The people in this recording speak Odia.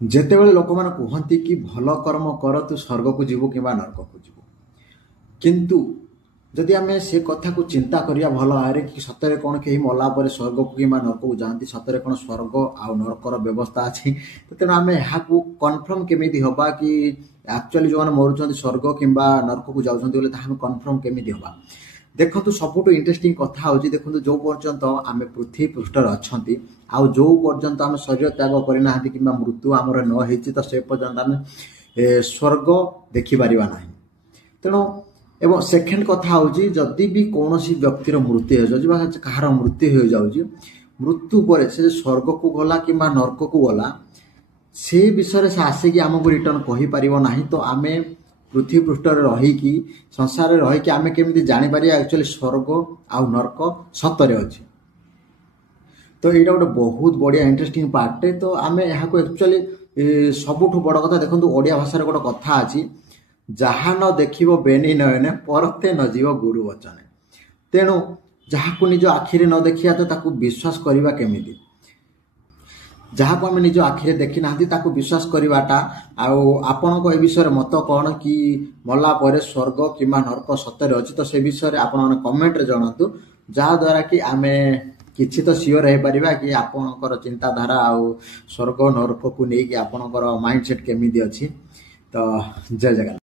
ଯେତେବେଳେ ଲୋକମାନେ କୁହନ୍ତି କି ଭଲ କର୍ମ କର ତୁ ସ୍ୱର୍ଗକୁ ଯିବୁ କିମ୍ବା ନରକକୁ ଯିବୁ, କିନ୍ତୁ ଯଦି ଆମେ ସେ କଥାକୁ ଚିନ୍ତା କରିବା ଭଲ ଭାବରେ କି ସତରେ କ'ଣ କେହି ମଲା ପରେ ସ୍ୱର୍ଗକୁ କିମ୍ବା ନରକକୁ ଯାଆନ୍ତି, ସତରେ କ'ଣ ସ୍ୱର୍ଗ ଆଉ ନରକର ବ୍ୟବସ୍ଥା ଅଛି, ତ ତେଣୁ ଆମେ ଏହାକୁ କନଫର୍ମ କେମିତି ହେବା କି ଆକ୍ଚୁଆଲି ଯେଉଁମାନେ ମରୁଛନ୍ତି ସ୍ୱର୍ଗ କିମ୍ବା ନରକକୁ ଯାଉଛନ୍ତି ବୋଲି ତାହା ଆମେ କନଫର୍ମ କେମିତି ହେବା? ଦେଖନ୍ତୁ, ସବୁଠୁ ଇଣ୍ଟରେଷ୍ଟିଂ କଥା ହେଉଛି, ଦେଖନ୍ତୁ ଯେଉଁ ପର୍ଯ୍ୟନ୍ତ ଆମେ ପୃଥିବୀ ପୃଷ୍ଠରେ ଅଛନ୍ତି ଆଉ ଯେଉଁ ପର୍ଯ୍ୟନ୍ତ ଆମେ ଶରୀର ତ୍ୟାଗ କରିନାହାନ୍ତି କିମ୍ବା ମୃତ୍ୟୁ ଆମର ନ ହେଇଛି, ତ ସେ ପର୍ଯ୍ୟନ୍ତ ଆମେ ସ୍ୱର୍ଗ ଦେଖିପାରିବା ନାହିଁ। ତେଣୁ ଏବଂ ସେକେଣ୍ଡ କଥା ହେଉଛି, ଯଦି ବି କୌଣସି ବ୍ୟକ୍ତିର ମୃତ୍ୟୁ ହେଇଯାଉଛି ବା କାହାର ମୃତ୍ୟୁ ହେଇଯାଉଛି, ମୃତ୍ୟୁ ପରେ ସେ ସ୍ୱର୍ଗକୁ ଗଲା କିମ୍ବା ନର୍କକୁ ଗଲା, ସେ ବିଷୟରେ ସେ ଆସିକି ଆମକୁ ରିଟର୍ନ କହିପାରିବ ନାହିଁ। ତ ଆମେ ପୃଥିବୀ ପୃଷ୍ଠରେ ରହିକି ସଂସାରରେ ରହିକି ଆମେ କେମିତି ଜାଣିପାରିବା ଆକ୍ଚୁଆଲି ସ୍ୱର୍ଗ ଆଉ ନର୍କ ସତରେ ଅଛି? ତ ଏଇଟା ଗୋଟେ ବହୁତ ବଢ଼ିଆ ଇଣ୍ଟରେଷ୍ଟିଂ ପାର୍ଟଟେ। ତ ଆମେ ଏହାକୁ ଆକ୍ଚୁଆଲି ସବୁଠୁ ବଡ଼ କଥା, ଦେଖନ୍ତୁ ଓଡ଼ିଆ ଭାଷାରେ ଗୋଟେ କଥା ଅଛି, ଯାହା ନ ଦେଖିବ ବେନି ନୟନେ ପରତେ ନ ଯିବ ଗୁରୁ ବଚନେ। ତେଣୁ ଯାହାକୁ ନିଜ ଆଖିରେ ନ ଦେଖିବା ତ ତାକୁ ବିଶ୍ୱାସ କରିବା କେମିତି? ଯାହାକୁ ଆମେ ନିଜ ଆଖିରେ ଦେଖି ନାହାନ୍ତି ତାକୁ ବିଶ୍ୱାସ କରିବାଟା, ଆଉ ଆପଣଙ୍କ ଏ ବିଷୟରେ ମତ କ'ଣ କି ମଲା ପରେ ସ୍ୱର୍ଗ କିମ୍ବା ନର୍କ ସତରେ ଅଛି? ତ ସେ ବିଷୟରେ ଆପଣମାନେ କମେଣ୍ଟରେ ଜଣାନ୍ତୁ, ଯାହାଦ୍ୱାରା କି ଆମେ କିଛି ତ ସିଓର ହେଇପାରିବା କି ଆପଣଙ୍କର ଚିନ୍ତାଧାରା ଆଉ ସ୍ୱର୍ଗ ନର୍କକୁ ନେଇକି ଆପଣଙ୍କର ମାଇଣ୍ଡ ସେଟ୍ କେମିତି ଅଛି। ତ ଜୟ ଜଗନ୍ନାଥ।